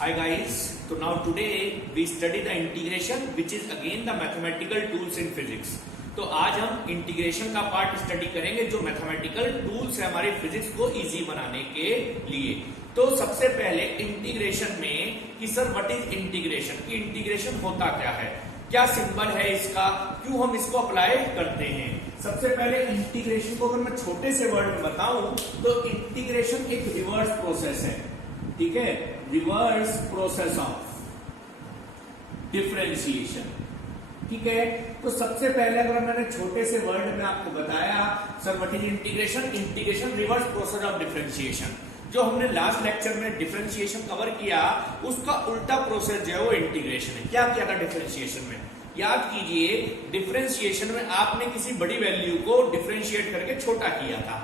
Hi guys, so now today we study the integration which is again the mathematical tools in physics. तो आज हम integration का part study करेंगे जो mathematical tools है हमारे फिजिक्स को इजी बनाने के लिए। तो सबसे पहले इंटीग्रेशन में कि सर व्हाट इज इंटीग्रेशन, कि इंटीग्रेशन होता क्या है, क्या सिंबल है इसका, क्यों हम इसको अप्लाई करते हैं। सबसे पहले इंटीग्रेशन को अगर मैं छोटे से वर्ड में बताऊं तो इंटीग्रेशन एक रिवर्स प्रोसेस है, ठीक है, रिवर्स प्रोसेस ऑफ डिफरेंशिएशन, ठीक है। तो सबसे पहले अगर मैंने छोटे से वर्ड में आपको बताया sir what is integration, integration reverse process of differentiation. जो हमने लास्ट लेक्चर में डिफरेंशिएशन कवर किया उसका उल्टा प्रोसेस जो है वो इंटीग्रेशन है। क्या किया था डिफरेंशिएशन में, याद कीजिए, डिफरेंशिएशन में आपने किसी बड़ी वैल्यू को डिफरेंशिएट करके छोटा किया था।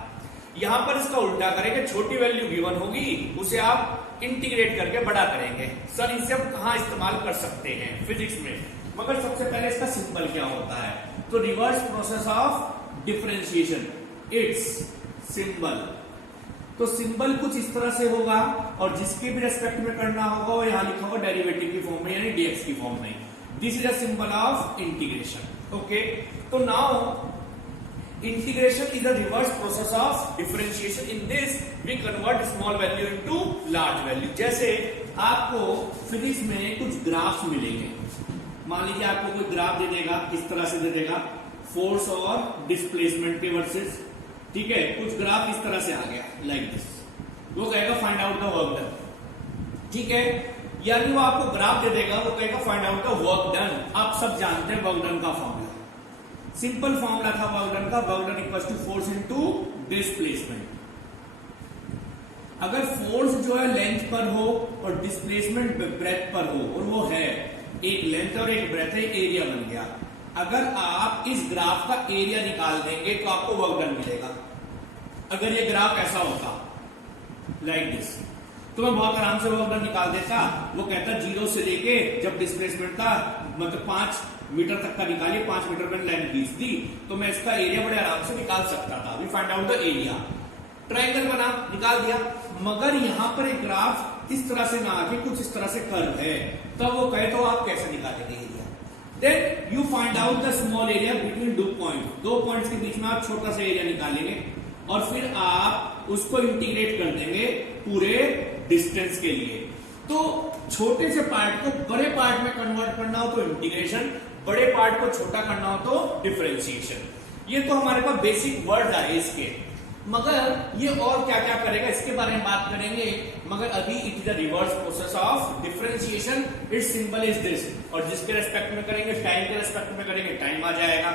यहां पर इसका उल्टा करेंगे, छोटी वैल्यू गिवन होगी उसे आप इंटीग्रेट करके बड़ा करेंगे। सर इसे हम कहां इस्तेमाल कर सकते हैं फिजिक्स में, मगर सबसे पहले इसका सिंबल क्या होता है। तो reverse process of differentiation, it's symbol. तो सिंबल कुछ इस तरह से होगा और जिसके भी रेस्पेक्ट में करना होगा वो यहां लिखा होगा डेरिवेटिव की फॉर्म में, यानी डीएक्स की फॉर्म में। This is a symbol of integration, okay. तो now integration is a reverse process of differentiation. In this we convert small value into large value. जैसे आपको फिजिक्स में कुछ ग्राफ्स मिलेंगे, मान लीजिए आपको कोई ग्राफ दे देगा, इस तरह से दे देगा, फोर्स और डिस्प्लेसमेंट के वर्सेस, ठीक है। कुछ ग्राफ इस तरह से आ गया लाइक दिस, वो कहेगा find out the work done, ठीक है। यानी वो आपको ग्राफ दे देगा, वो कहेगा find out the work done. आप सब जानते हैं वर्क डन का फॉर्मूला, सिंपल फॉर्मूला था वर्क डन का, work done equals to force into displacement. अगर फोर्स जो है लेंथ पर हो और डिस्प्लेसमेंट ब्रेथ पर हो, और वो है एक लेंथ और एक ब्रेथ है, एरिया बन गया। अगर आप इस ग्राफ का एरिया निकाल देंगे तो आपको वर्क डन मिलेगा। अगर ये ग्राफ ऐसा होता लाइक दिस तो मैं बहुत आराम से वर्क डन निकाल देता। वो कहता 0 से लेके जब डिस्प्लेसमेंट था मतलब 5 मीटर तक का निकालिए, 5 मीटर में लाइन खींच दी तो मैं इसका एरिया बड़े आराम से निकाल सकता था। We find out the area, triangle बना, निकाल दिया। मगर यहां पर एक ग्राफ इस तरह से ना आके कुछ इस तरह से कर्व है, तब वो कहे तो आप कैसे निकालेंगे area. Then you find out the small area between 2 point, 2 points के बीच में आप छोटा सा एरिया निकालेंगे और फिर आप उसको इंटीग्रेट कर देंगे पूरे डिस्टेंस के लिए। तो छोटे से पार्ट को बड़े पार्ट में कन्वर्ट करना हो तो इंटीग्रेशन, बड़े पार्ट को छोटा करना हो तो डिफरेंशिएशन। ये तो हमारे पास बेसिक वर्ड आए इसके, मगर ये और क्या क्या करेगा इसके बारे में बात करेंगे। मगर अभी it is the reverse process of differentiation, it's symbol is this. और जिसके रेस्पेक्ट में करेंगे, टाइम के रेस्पेक्ट में करेंगे टाइम आ जाएगा,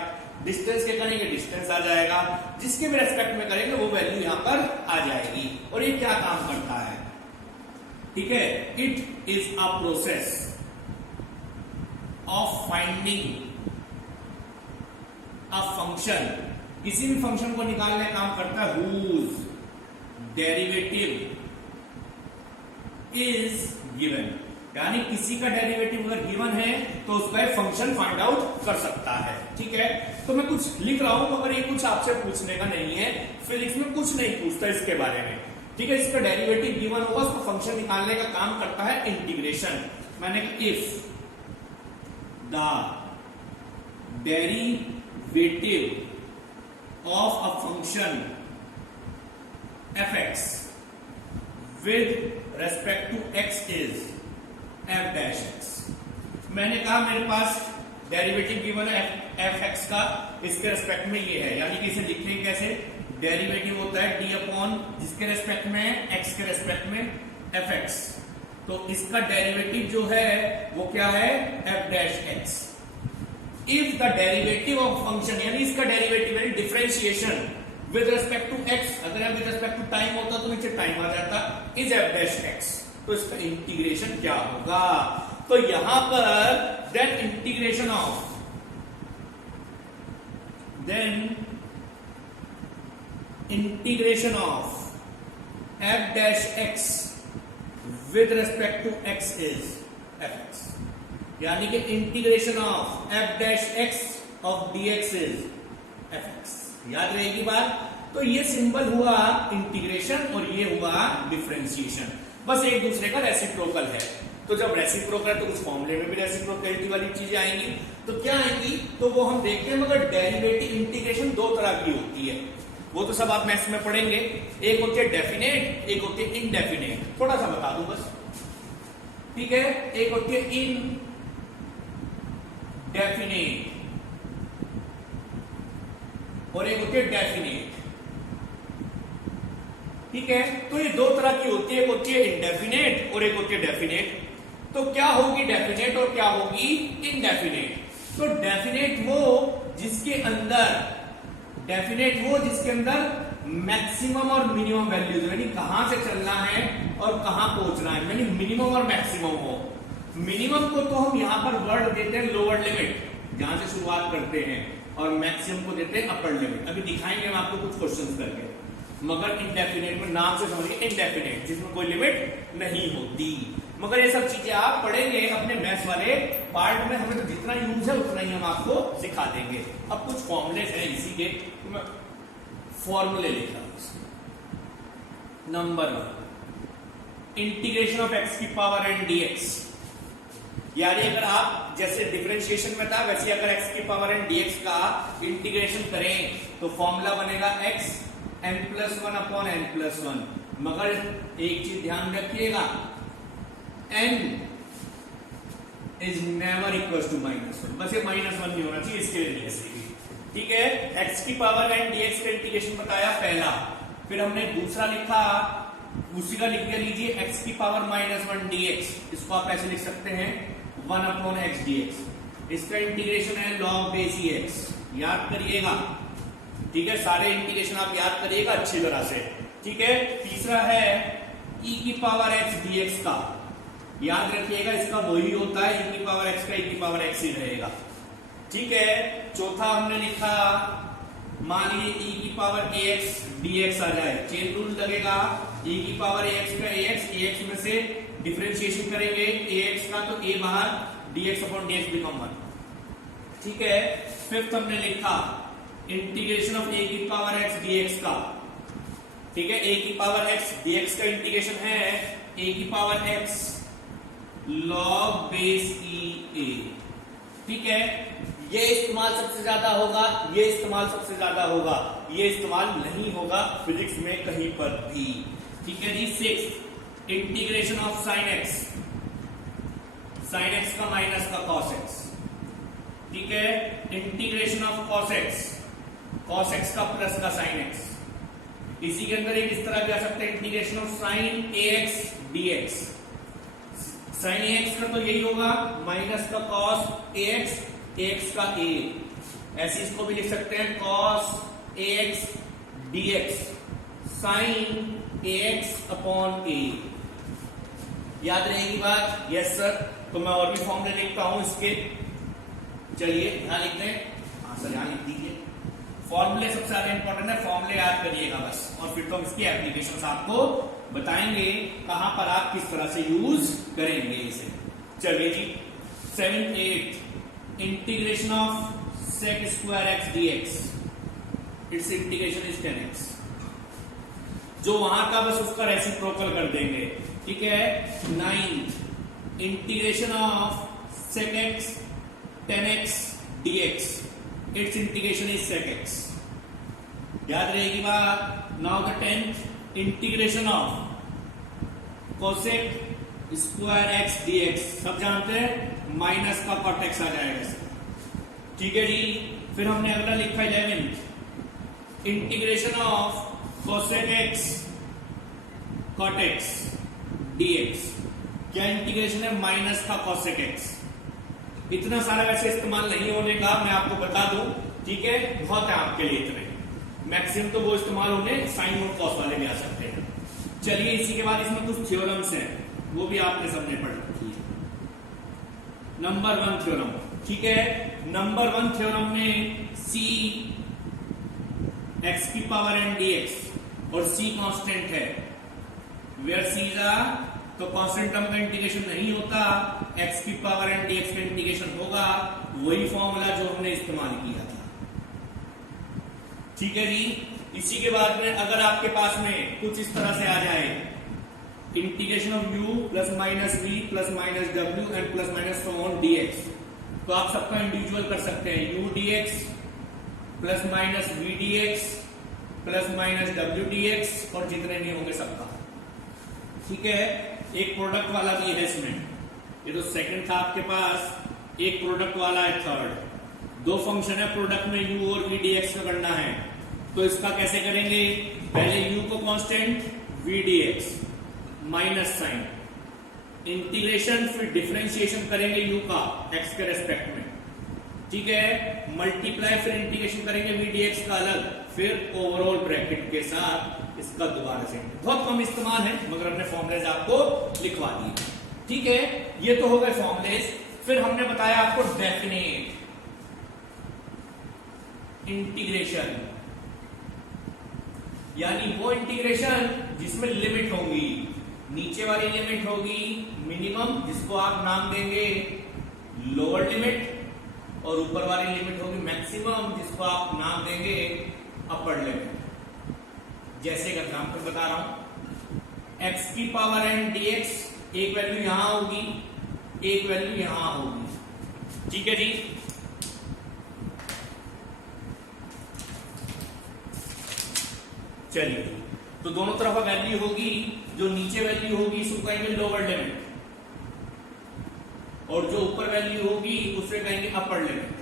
डिस्टेंस के करेंगे डिस्टेंस आ जाएगा, जिसके भी रेस्पेक्ट में करेंगे वो वैल्यू यहां पर आ जाएगी। और ये क्या काम करता है, ठीक है, it is a process of finding a function, किसी भी फंक्शन को निकालने का काम करता है, whose डेरिवेटिव इज गिवन। यानी किसी का डेरिवेटिव अगर गिवन है तो उसका फंक्शन फाइंड आउट कर सकता है, ठीक है। तो मैं कुछ लिख रहा हूं मगर ये कुछ आपसे पूछने का नहीं है, फिजिक्स में कुछ नहीं पूछता इसके बारे में, ठीक है। इसका डेरिवेटिव गिवन होगा, उसको फंक्शन निकालने का काम करता है इंटीग्रेशन। मैंने if the derivative of a function fx with respect to x is f dash x। मैंने कहा मेरे पास डेरिवेटिव गिवन है fx का, इसके रेस्पेक्ट में ये है, यानी कि इसे लिखने कैसे, डेरिवेटिव होता है d अपॉन जिसके रेस्पेक्ट में x के रेस्पेक्ट में fx। तो इसका डेरिवेटिव जो है वो क्या है, f dash x। If the derivative of function, यानी इसका डेरिवेटिव यानी differentiation with respect to x, अगर विद रेस्पेक्ट टू टाइम होता तो नीचे टाइम आ जाता, इज f डैश x। तो इसका इंटीग्रेशन क्या होगा, तो यहां पर then integration of f dash x with respect to x is fx। यानी कि integration of f dash x of dx is fx। याद रहेगी बात। तो ये सिंबल हुआ इंटीग्रेशन और ये हुआ डिफरेंशिएशन, बस एक दूसरे का रेसिप्रोकल है। तो जब रेसिप्रोकल है तो उस फॉर्मूले में भी रेसिप्रोकलिटी वाली चीजें आएंगी। तो क्या आएंगी तो वो हम देखते हैं, मगर डेरिवेटिव इंटीग्रेशन दो तरह की होती है, वो तो सब आप मैथ्स में पढ़ेंगे। एक होती है डेफिनेट, एक होती है इनडेफिनेट। थोड़ा सा बता दूं बस, ठीक है। एक होती है इनडेफिनेट और एक होती है डेफिनेट, ठीक है। तो ये दो तरह की होती है, एक होती है इनडेफिनेट और एक होती है डेफिनेट। तो क्या होगी डेफिनेट और क्या होगी इनडेफिनेट? तो डेफिनेट वो जिसके अंदर मैक्सिमम और मिनिमम वैल्यूज, यानी कहां से चलना है और कहां पहुंचना है, यानी मिनिमम और मैक्सिमम हो। मिनिमम को तो हम यहां पर वर्ड देते हैं लोअर लिमिट, जहां से शुरुआत करते हैं, और मैक्सिमम को देते हैं अपर लिमिट। अभी दिखाएंगे हम आपको कुछ क्वेश्चंस करके। मगर इनडेफिनेट में नाम से समझिए इनडेफिनेट, जिसमें कोई लिमिट नहीं होती। मगर ये सब चीजें आप पढ़ेंगे अपने मैथ्स वाले पार्ट में, हमें तो जितना यूज है उतना ही हम आपको सिखा देंगे। अब कुछ फॉर्मूले हैं इसी के, तो मैं फॉर्मूले लिखा नंबर 1, इंटीग्रेशन ऑफ एक्स की पावर एन डीएक्स। यानी अगर आप जैसे डिफरेंशिएशन में था वैसे अगर एक्स की पावर एन डीएक्स का इंटीग्रेशन करें तो फॉर्मूला बनेगा एक्स n+1 अपॉन n+1। मगर एक चीज ध्यान रखिएगा, n is never equal to -1, बस ये -1 नहीं होना चाहिए, इसके लिए नहीं, ठीक है। x की पावर n dx का इंटीग्रेशन बताया पहला, फिर हमने दूसरा लिखा, उसी का लिख लीजिए x की पावर -1 dx। इसको आप ऐसे लिख सकते हैं 1 अपॉन x dx। इसका इंटीग्रेशन है log बेस x, याद करिएगा, ठीक है। सारे इंटीग्रेशन आप याद करिएगा अच्छी तरह से, ठीक है। तीसरा है e की पावर x dx का, याद रखिएगा इसका वही होता है, e की पावर x का e की पावर x ही रहेगा, ठीक है। चौथा हमने लिखा, मान लीजिए e की पावर ax dx आ जाए, चेन रूल लगेगा, e की पावर ax का ax में से डिफरेंशिएशन करेंगे ax का, तो a बाहर dx अपॉन dx बिकम 1, ठीक है। फिफ्थ हमने लिखा इंटीग्रेशन ऑफ a की पावर x dx का, ठीक है। a की पावर x dx का इंटीग्रेशन है a की power x log base e a, ठीक है। ये इस्तेमाल सबसे ज्यादा होगा, ये इस्तेमाल सबसे ज्यादा होगा, ये इस्तेमाल नहीं होगा फिजिक्स में कहीं पर भी, ठीक है जी। 6 इंटीग्रेशन ऑफ साइन एक्स का माइनस का कॉस एक्स, ठीक है। इंटीग्रेशन ऑफ कॉस एक्स का प्लस का साइन एक्स। इसी के अंदर एक इस तरह भी आ सकता है integration of sine ax dx। Sine ax का तो यही होगा माइनस का कॉस ax का a, ऐसे इसको भी लिख सकते हैं cos ax dx sin ax upon a। याद रहेगी बात? Yes sir. तो मैं और भी फॉर्मूले लिखता हूं इसके, चलिए यहां लिख दें, हाँ सर यहां लिख दीजिए। फॉर्मूले सबसे ज्यादा इंपॉर्टेंट है, फॉर्मूले याद करिएगा बस, और फिर तो हम इसकी एप्लीकेशंस आपको बताएंगे कहां पर आप किस तरह से यूज करेंगे इसे। चलिए जी 7, 8 integration of sec square x dx, it's integration is 10x। जो वहां का बस उसका रेसिप्रोकल कर देंगे, ठीक है। 9 integration of sec x 10x dx, it's integration is sec x। याद रहेगी बात। Now the 10th integration of cosec square x dx, सब जानते हैं माइनस का cot x आ जाएगा, ठीक है जी। फिर हमने अगला लिखा 11th integration of cosec x cot x dx। क्या इंटीग्रेशन है? माइनस का cosec x। इतना सारा वैसे इस्तेमाल नहीं होने का, मैं आपको बता दूं, ठीक है, बहुत है आपके लिए इतने। मैक्सिमम तो वो इस्तेमाल होने साइन और कॉस वाले भी आ सकते हैं। चलिए इसी के बाद इसमें कुछ थ्योरम्स हैं, वो भी आपने सबने पढ़ रखी है। नंबर 1 थ्योरम, ठीक है। नंबर 1 थ्योरम में c x की पावर n dx और c कांस्टेंट है, वेयर c इज अ, तो कांस्टेंट टर्म का इंटीग्रेशन नहीं होता, x की पावर n dx का इंटीग्रेशन होगा, वही फॉर्मूला जो हमने इस्तेमाल किया था, ठीक है जी। इसी के बाद में अगर आपके पास में कुछ इस तरह से आ जाए, integration of u plus minus v plus minus w and plus minus so on dx। तो आप सबका इंडिविजुअल कर सकते हैं, u dx plus minus v dx plus minus w dx और जितने नहीं होंगे सबका। ठीक है, एक प्रोडक्ट वाला भी है इसमें, ये तो सेकंड था आपके पास, एक प्रोडक्ट वाला है थर्ड। दो फंक्शन है प्रोडक्ट में u और v dx का करना है, तो इसका कैसे करेंगे, पहले u को constant v dx minus sine, integration फिर डिफरेंशिएशन करेंगे u का x के रेस्पेक्ट में। ठीक है, मल्टीप्लाई फिर इंटीग्रेशन करेंगे v dx का अलग, फिर ओवरऑल ब्रैकेट के साथ इसका दोबारा से। बहुत कम इस्तेमाल है मगर अपने फॉर्मुलेज आपको लिखवा दिए। ठीक है, ये तो हो गए फॉर्मुलेज। फिर हमने बताया आपको डेफिनेट इंटीग्रेशन, यानी वो इंटीग्रेशन जिसमें लिमिट होगी, नीचे वाली लिमिट होगी मिनिमम जिसको आप नाम देंगे लोअर लिमिट, और ऊपर वाली लिमिट होगी मैक्सिमम जिसको आप नाम देंगे अपर लिमिट। जैसे एग्जांपल बता रहा हूं, x की पावर n dx, एक वैल्यू यहां होगी, एक वैल्यू यहां होगी। ठीक है जी, चलिए, तो दोनों तरफ वैल्यू होगी, जो नीचे वैल्यू होगी उसको कहेंगे लोअर लिमिट, और जो ऊपर वैल्यू होगी उसे कहेंगे अपर लिमिट।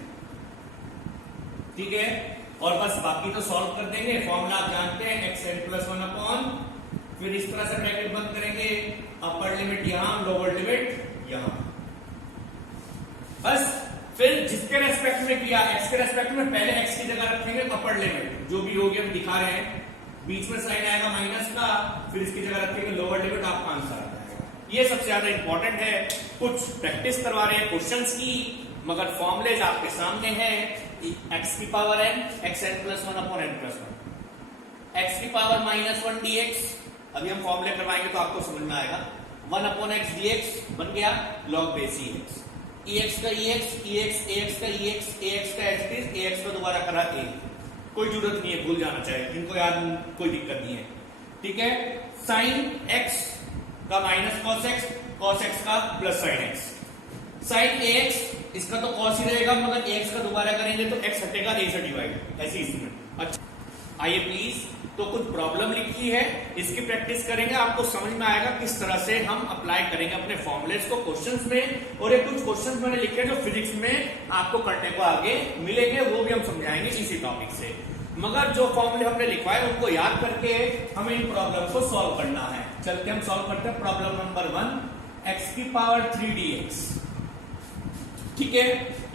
ठीक है, और बस बाकी तो सॉल्व कर देंगे, फॉर्मूला आप जानते हैं xn प्लस 1 अपॉन, फिर इस तरह से ब्रैकेट बंद करेंगे, अपर लिमिट यहां, लोअर लिमिट यहां। बस फिर जिसके रेस्पेक्ट में किया, x के रेस्पेक्ट में पहले x की जगह रखेंगे अपर लिमिट, जो भी होगी हम दिखा रहे हैं, बीच में साइन आएगा माइनस का, फिर इसकी जगह रखेंगे लोअर लिमिट, आपका आंसर आ जाएगा। ये सबसे ज्यादा इंपॉर्टेंट है, कुछ प्रैक्टिस करवा रहे हैं क्वेश्चंस की, मगर फॉर्मुलेज आपके सामने है। x की power n, xn plus 1 upon n plus 1, x की पावर माइनस 1 dx, अभी हम फॉर्मुले करवाएंगे तो आपको समझ में आएगा, 1 अपॉन x dx बन गया log बेस ex, ex का ex, ax का ex, ax का h, ax का दोबारा करा a, कोई जरूरत नहीं है, भूल जाना चाहिए, इनको याद कोई दिक्कत नहीं है। ठीक है, साइन x का माइनस cos x का plus sine x, sine ax इसका तो cos ही रहेगा, मगर ax का दोबारा करेंगे तो x हटेगा, a से डिवाइड, ऐसी इसमें। अच्छा आइए प्लीज, तो कुछ प्रॉब्लम लिखी है, इसकी प्रैक्टिस करेंगे, आपको समझ में आएगा किस तरह से हम अप्लाई करेंगे अपने फॉर्मुलेज को क्वेश्चंस में। और ये कुछ क्वेश्चंस मैंने लिखे जो फिजिक्स में आपको करने को आगे मिलेंगे, वो भी हम समझाएंगे इसी टॉपिक से। मगर जो फॉर्मूले हमने लिखवाए उनको याद करके हमें इन प्रॉब्लम को सॉल्व करना है। चलते हम सॉल्व करते हैं प्रॉब्लम नंबर 1, x की पावर 3 dx। ठीक है,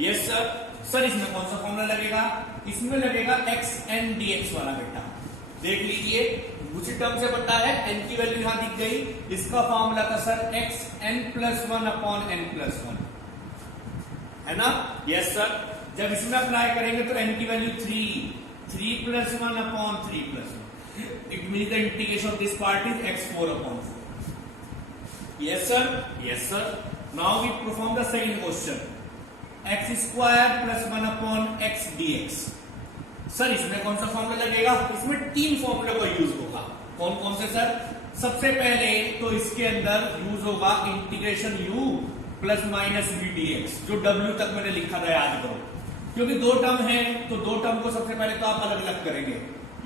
यस सर। सर इसमें कौन सा फॉर्मूला लगेगा, इसमें लगेगा xn dx वाला बेटा, देख लीजिए उसी टर्म से बनता है, n की वैल्यू यहां दिख गई, इसका फॉर्मूला था sir xn plus 1 upon n plus 1, है ना। यस सर, जब इसमें अप्लाई करेंगे तो n की value 3 plus 1 upon 3 plus 1, it mean the integration of this part is x4 upon 4। Yes sir, yes sir. Now we perform the second question, x square plus 1 upon x dx। Sir इसमें कौन सा formula लगेगा, इसमें 3 फॉर्मूले का use होगा। कौन कौन से सर, सबसे पहले तो इसके अंदर यूज होगा integration u plus minus v dx, जो w तक मैंने लिखा था, याद करो, क्योंकि 2 टर्म है तो 2 टर्म को सबसे पहले तो आप अलग अलग करेंगे,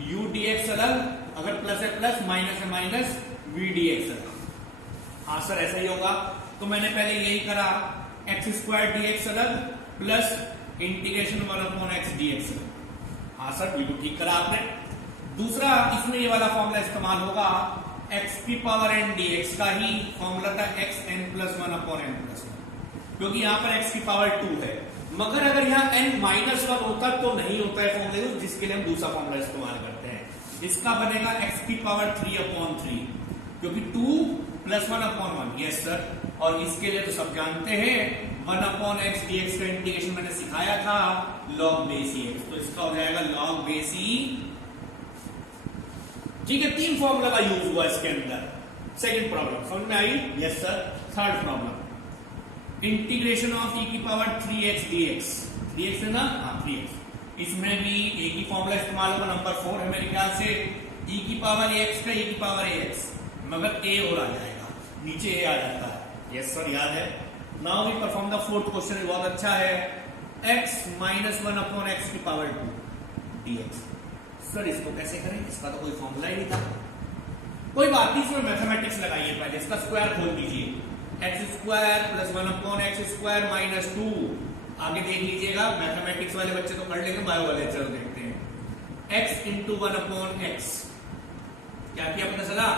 u dx अलग, अगर प्लस है प्लस, माइनस है माइनस, v dx अलग। हाँ सर ऐसा ही होगा, तो मैंने पहले यही करा, x स्क्वायर dx अलग plus integration 1 upon x dx अलग। हाँ सर बिल्कुल ठीक करा आपने। दूसरा इसमें ये वाला फॉर्मूला इस्तेमाल होगा, x की पावर n dx का ही फॉर्मूला था xn plus 1 upon n plus 1, क्योंकि यहाँ पर x की पावर 2 है, मगर अगर यहाँ n माइनस 1 होता तो नहीं होता है फॉर्मूला, जिसके लिए हम दूसरा फॉर्मूला इस्तेमाल करते हैं। इसका बनेगा x की पावर 3 अपॉन 3, क्योंकि 2 प्लस 1 अपॉन 1। यस सर, और इसके लिए तो सब जानते हैं 1 अपॉन x dx का इंटीग्रेशन मैंने सिखाया था log बेस x, तो इसका हो जाएगा log बेस e। ठीक है, 3 फॉर्मूला का यूज हुआ इसके अंदर। सेकंड प्रॉब्लम समझ में आई। Yes sir. Third problem, integration of e की पावर 3x dx, 3x है ना, हाँ 3x, इसमें भी एक ही फॉर्मूला इस्तेमाल होगा, नंबर 4 है मेरे ख्याल से, e की पावर ax का e की पावर ax, मगर a और आ जाएगा, नीचे ए आ जाता है। यस सर याद है। Now we perform the fourth question, बहुत अच्छा है। x माइनस 1 अपॉन एक्स की पावर 2 dx। सर इसको कैसे करें, इसका तो कोई फॉर्मूला ही नहीं था। कोई बात नहीं, इसमें मैथमेटिक्स लगाइए, पहले इसका स्क्वायर खोल दीजिए। X square plus 1 upon x square minus 2। आगे देख लीजिएगा, मैथमेटिक्स वाले बच्चे तो कर लेंगे, बायो वाले चलो देखते हैं। x इंटू 1 अपॉन एक्स, क्या किया पता चला,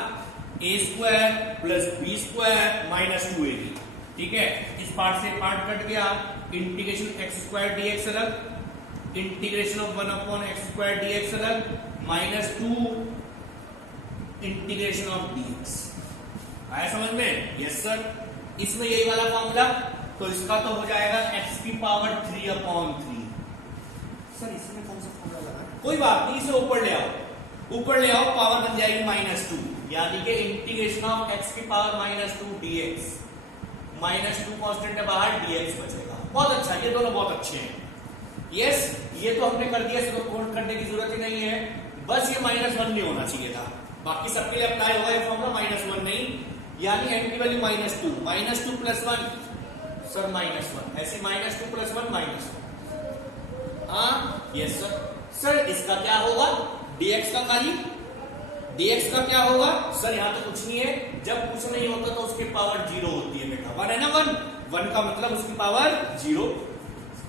a square plus b square minus 2ab। ठीक है, इस पार्ट से पार्ट कट गया, इंटीग्रेशन एक्स स्क्वायर डीएक्स अलग, integration of 1 upon x square dx अलग, माइनस 2 इंटीग्रेशन ऑफ डीएक्स। आया समझ में? Yes sir. इसमें यही वाला फॉर्मूला, तो इसका तो हो जाएगा x की पावर 3 अपॉन 3। सर इसमें कौन सा फॉर्मूला लगा? कोई बात नहीं, इसे ऊपर ले आओ, ऊपर ले आओ, पावर बन जाएगी माइनस 2, यानी कि इंटीग्रेशन ऑफ x की power minus 2 dx। Minus 2 constant है बाहर, dx बचेगा। बहुत अच्छा, ये दोनों बहुत अच्छे हैं। यस, ये तो हमने कर दिया, इसको कोड करने की जरूरत ही नहीं है, बस ये माइनस 1 नहीं होना चाहिए था, बाकी सबके लिए अप्लाई होगा ये फॉर्मूला, माइनस 1 नहीं, यानी n की value minus 2, minus 2 plus 1 sir minus 1, ऐसे माइनस 2 प्लस 1 माइनस 1। हाँ यस सर। सर इसका क्या होगा, dx का खाली, dx का क्या होगा सर, यहां तो कुछ नहीं है, जब कुछ नहीं होता तो उसकी पावर 0 होती है बेटा, 1 है ना, 1 का मतलब उसकी पावर 0,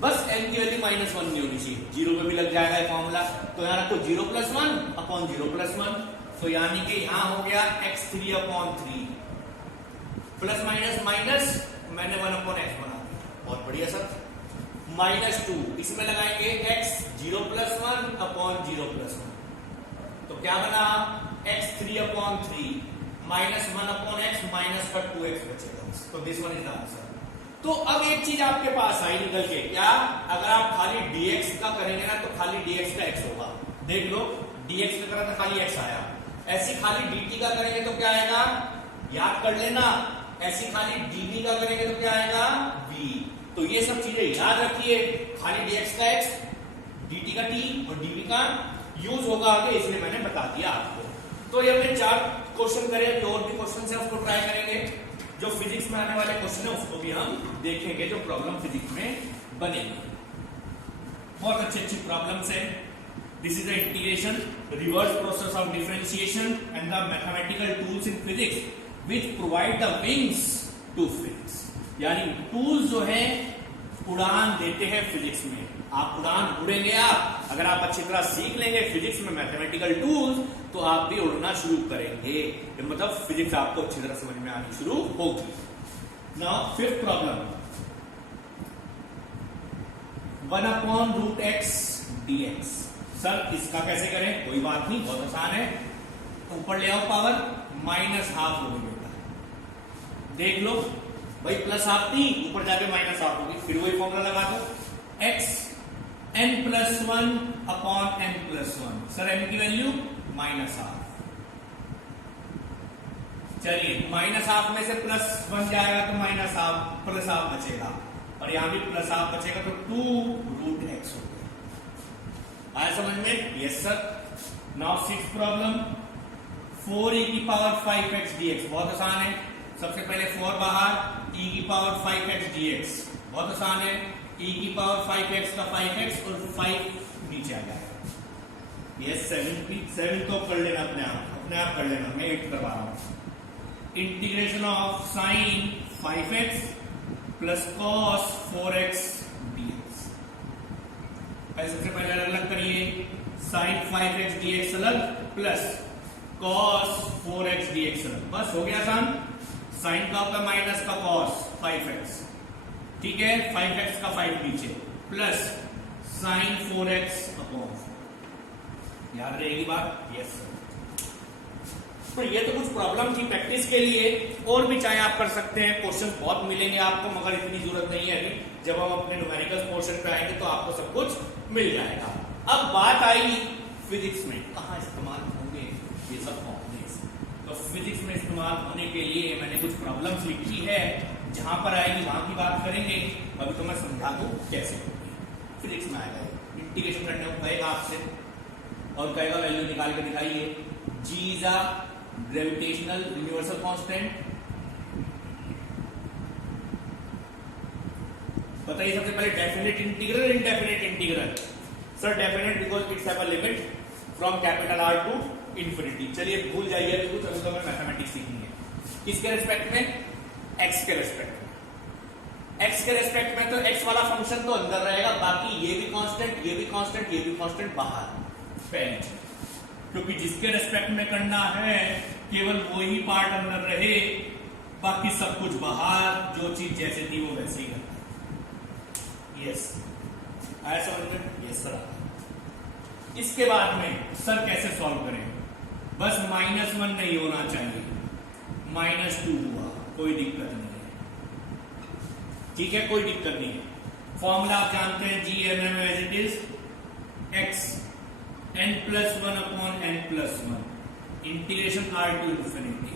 बस n की वैल्यू माइनस 1 नहीं होनी चाहिए, 0 पे भी लग जाएगा ये फॉर्मूला, तो यहां रखो 0 प्लस 1 अपॉन 0 प्लस 1, तो यानी कि यहां हो गया x3 upon 3 plus minus minus, मैंने 1 अपॉन x बना दिया, बहुत बढ़िया सर। माइनस 2 इसमें लगाएंगे x 0 प्लस 1 अपॉन 0 प्लस 1, तो क्या बना x3 upon 3 minus 1 upon x minus का 2x बचेगा, तो this one is the answer. तो अब एक चीज आपके पास आई निकल के, क्या, अगर आप खाली dx का करेंगे ना तो खाली dx का x होगा, देख लो dx का करा तो खाली x आया, ऐसी खाली dt का करेंगे तो क्या आएगा, याद कर लेना, ऐसी खाली dv का करेंगे तो क्या आएगा v, तो ये सब चीजें याद रखिए, खाली dx का x, dt का t और dv का यूज होगा आगे, इसलिए मैंने बता दिया आपको। तो ये हमने 4 क्वेश्चन करे, जो और भी क्वेश्चन है उसको ट्राई करेंगे, जो फिजिक्स में आने वाले क्वेश्चन है उसको भी हम देखेंगे, जो प्रॉब्लम फिजिक्स में बनेगी। बहुत अच्छी अच्छी प्रॉब्लम्स है। This is the integration, reverse process of differentiation and the mathematical tools in physics which provide the wings to physics, यानी टूल्स जो है उड़ान देते हैं फिजिक्स में, आप उड़ान उड़ेंगे, आप अगर आप अच्छी तरह सीख लेंगे फिजिक्स में मैथमेटिकल टूल्स, तो आप भी उड़ना शुरू करेंगे, मतलब फिजिक्स आपको अच्छी तरह समझ में आनी शुरू होगी। Now fifth problem, 1 upon root x dx। Sir इसका कैसे करें, कोई बात नहीं, बहुत आसान है, ऊपर ले आओ पावर, माइनस हाफ होगी बेटा, देख लो भाई, प्लस हाफ थी, ऊपर जाके माइनस हाफ होगी, फिर वही फॉर्मूला लगा दो, x n plus 1 upon n plus 1, sir n की वैल्यू माइनस हाफ, चलिए माइनस हाफ में से प्लस 1 जाएगा तो माइनस हाफ, प्लस हाफ बचेगा, और यहां भी प्लस हाफ बचेगा, तो 2 रूट एक्स हो गया। आया समझ में? Yes sir. Now sixth problem, 4e की पावर 5x dx, बहुत आसान है, सबसे पहले 4 बाहर, e की पावर 5x dx, बहुत आसान है, e की पावर 5x का 5x और 5 नीचे आ जाएगा। यस 7 तो कर लेना अपने आप कर लेना, मैं 8 करवा रहा हूं। Integration of sign 5x plus cos 4x dx, सबसे पहले अलग अलग करिए, साइन 5x dx अलग प्लस कॉस 4x dx अलग, बस हो गया आसान। साइन का होगा माइनस का कॉस 5x, ठीक है, 5x का 5 नीचे प्लस साइन 4x अपॉन, याद रहेगी बात? Yes sir. तो ये तो कुछ प्रॉब्लम थी प्रैक्टिस के लिए, और भी चाहे आप कर सकते हैं, क्वेश्चन बहुत मिलेंगे आपको, मगर इतनी जरूरत नहीं है अभी, जब हम अपने न्यूमेरिकल पोर्शन पे आएंगे तो आपको सब कुछ मिल जाएगा। अब बात आई फिजिक्स में कहाँ इस्तेमाल होंगे ये सब फॉर्मूलेस, तो फिजिक्स में इस्तेमाल होने के लिए मैंने कुछ प्रॉब्लम्स लिखी है, जहां पर आएगी वहां की बात करेंगे, अभी तो मैं समझा दूं कैसे होगी। फिजिक्स में आएगा, इंटीग्रेशन करने को कहेगा आपसे और कहेगा वैल्यू निकाल के दिखाइए, G is a gravitational universal constant, बताइए सबसे पहले definite integral, indefinite integral. Sir definite because it's have a limit from capital R to infinity. चलिए भूल जाइए अभी कुछ, अभी तो हमें मैथमेटिक्स सीखनी है। किसके रेस्पेक्ट में? एक्स के रेस्पेक्ट में। एक्स के रेस्पेक्ट में तो एक्स वाला फंक्शन तो अंदर रहेगा, बाकी ये भी कांस्टेंट, ये भी कांस्टेंट, ये भी कांस्टेंट बाहर। पहली चीज, क्योंकि जिसके रेस्पेक्ट में करना है केवल वो ही पार्ट अंदर रहे, बाकी सब कुछ बाहर। जो चीज जैसे थी वो वैसे ही करना है। यस, आया समझ में? Yes sir. इसके बाद में सर कैसे सॉल्व करें? बस -1 नहीं होना चाहिए, -2 हुआ, कोई दिक्कत नहीं है। ठीक है, कोई दिक्कत नहीं है। फॉर्मूला आप जानते हैं, GMM as it is x n+1/n+1 integration r to infinity.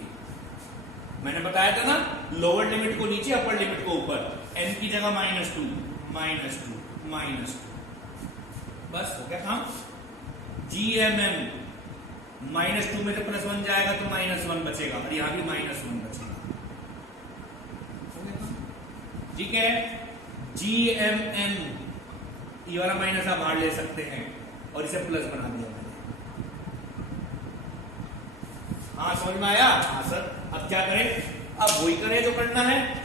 मैंने बताया था ना, लोअर लिमिट को नीचे, अपर लिमिट को ऊपर। n की जगह -2, -2, -2, बस हो गया काम। GMM -2 में से +1 जाएगा तो -1 बचेगा, और यहां भी -1 बचेगा। ठीक है, GMM ये वाला माइनस आप बाहर ले सकते हैं और इसे प्लस बना दिया मैंने। हाँ समझ में आया? हाँ सर। अब क्या करें? अब वही करें जो करना है,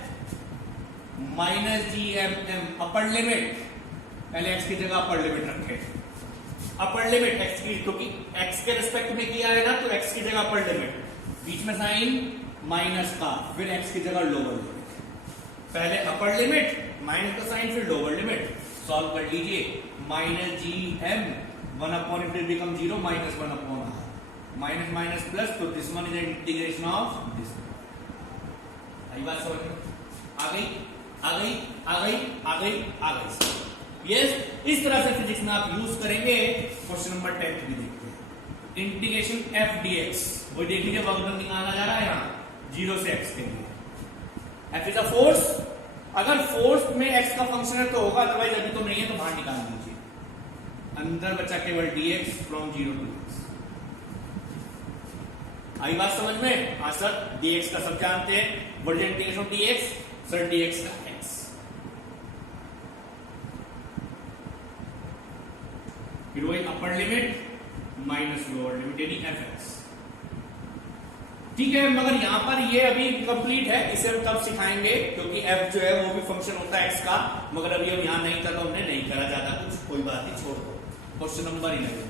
-GMM अपर लिमिट, पहले x की जगह अपर लिमिट रखे। अपर लिमिट x की, क्योंकि x के रिस्पेक्ट में किया है ना, तो x की जगह अपर लिमिट, बीच में साइन माइनस का, फिर x की जगह लोअर लिमिट। पहले अपर लिमिट, माइनस का साइन, फिर लोअर लिमिट। सॉल्व कर लीजिए। -GM 1/it will become 0, -1/r, minus minus plus, तो this one is integration of this. आई बात समझ में? आ गई, आ गई, आ गई, आ गई, आ गई। यस, इस तरह से फिजिक्स में आप यूज करेंगे। क्वेश्चन नंबर 10 भी देखते हैं। इंटीग्रेशन f dx, वो देख लीजिए, वर्गमूल निकाला जा रहा है यहाँ 0 से x के लिए। f इज अ फोर्स, अगर फोर्स में x का फंक्शन है तो होगा, अदरवाइज अभी तो नहीं है, तो बाहर निकाल दीजिए। अंदर बचा केवल dx फ्रॉम 0 to x। आई बात समझ में? हाँ सर, dx का सब जानते हैं, what is integration of dx? Sir dx का x, फिर वही अपर लिमिट माइनस लोअर लिमिट, यानी fx। ठीक है, मगर यहां पर ये अभी कंप्लीट है, इसे हम तब सिखाएंगे, क्योंकि f जो है वो भी फंक्शन होता है x का, मगर अभी हम यहां नहीं था तो हमने नहीं करा ज्यादा कुछ, कोई बात नहीं, छोड़ दो। क्वेश्चन नंबर 11,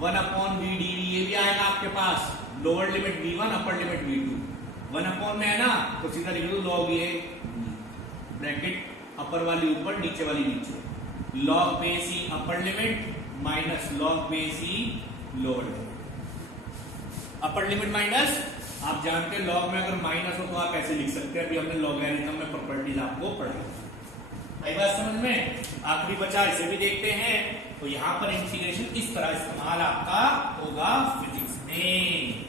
1/v dv, ये भी आएगा आपके पास। Lower limit v1, upper limit v2। 1 में है ना, तो सीधा लिख दो log a, ब्रैकेट अपर वाली ऊपर, नीचे वाली नीचे। log बेस e अपर limit minus log base e lower limit. अपर लिमिट माइनस, आप जानते हैं लॉग में अगर माइनस हो तो आप ऐसे लिख सकते हैं, अभी हमने लॉगरिथम में प्रॉपर्टीज आपको पढ़ाई। आई बात समझ में? आखिरी बचा, इसे भी देखते हैं। तो यहां पर इंटीग्रेशन इस तरह इस्तेमाल आपका होगा फिजिक्स में।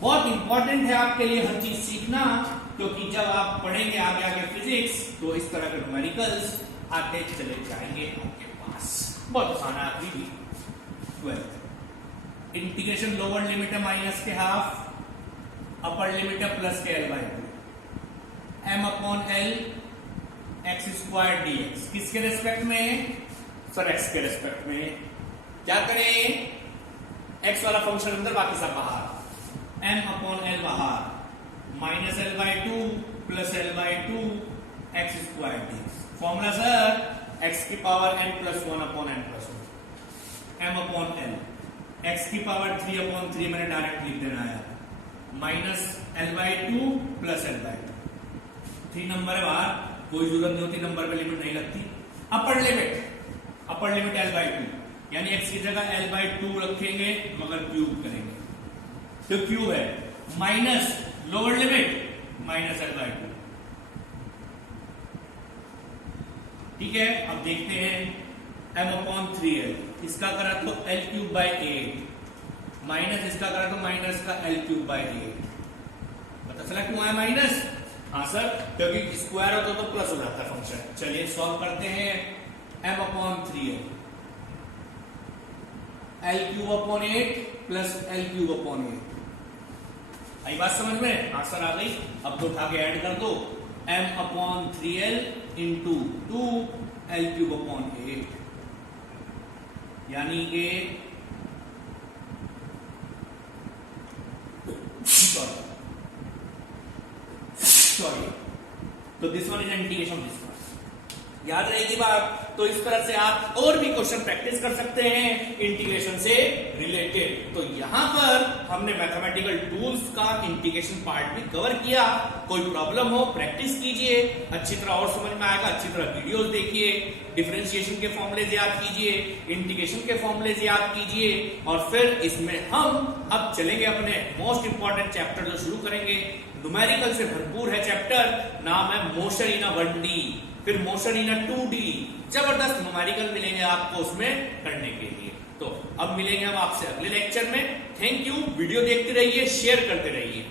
बहुत इंपॉर्टेंट है आपके लिए हर चीज सीखना, क्योंकि जब आप पढ़ेंगे आगे आगे फिजिक्स, तो इस तरह के न्यूमेरिकल्स आते चले जाएंगे आपके पास। बहुत आसान है। आखिरी भी 12 इंटीग्रेशन, लोअर लिमिट है माइनस के हाफ, अपर लिमिट है प्लस के l/2, m/l x² dx। किसके रेस्पेक्ट में? सर x के रेस्पेक्ट में। क्या करें? x वाला फंक्शन अंदर, बाकी सब बाहर। m/l बाहर, minus l/2 plus l/2 x² dx। Formula sir x की पावर n+1/n+1, m/l, x की पावर 3/3 मैंने डायरेक्ट लिख देना है, minus l/2 plus l/2। 3 number है बाहर, कोई जरूरत नहीं होती, नंबर पे लिमिट नहीं लगती। अपर लिमिट l/2, यानी x की जगह l/2 रखेंगे, मगर क्यूब करेंगे, तो क्यूब है, minus lower limit minus l/2। ठीक है, अब देखते हैं m/3l, इसका करा तो l³/8, माइनस इसका करा तो माइनस का l³/8। पता चला क्यों आया माइनस? हाँ सर, क्योंकि स्क्वायर होता तो प्लस हो जाता है फंक्शन। चलिए सॉल्व करते हैं। m/3l, l³/8 plus l³/8। आई बात समझ में? हाँ सर आ गई। अब तो उठा के ऐड कर दो, m/3l इंटू 2l³/8 यानी कि सॉरी तो this one is integration this one. याद रहेगी बात। तो इस तरह से आप और भी क्वेश्चन प्रैक्टिस कर सकते हैं इंटीग्रेशन से रिलेटेड। तो यहां पर हमने मैथमेटिकल टूल्स का इंटीग्रेशन पार्ट भी कवर किया। कोई प्रॉब्लम हो प्रैक्टिस कीजिए, अच्छी तरह और समझ में आएगा, अच्छी तरह वीडियोस देखिए, डिफरेंशिएशन के फॉर्मूलेज याद कीजिए, इंटीग्रेशन के फॉर्मूलेज याद कीजिए, और फिर इसमें हम अब चलेंगे अपने मोस्ट इंपॉर्टेंट चैप्टर जो शुरू करेंगे। न्यूमेरिकल से भरपूर है चैप्टर, नाम है मोशन इन अ 1D, फिर मोशन इन अ 2D। जबरदस्त न्यूमेरिकल मिलेंगे आपको उसमें करने के लिए। तो अब मिलेंगे हम आपसे अगले लेक्चर में। Thank you. वीडियो देखते रहिए, शेयर करते रहिए।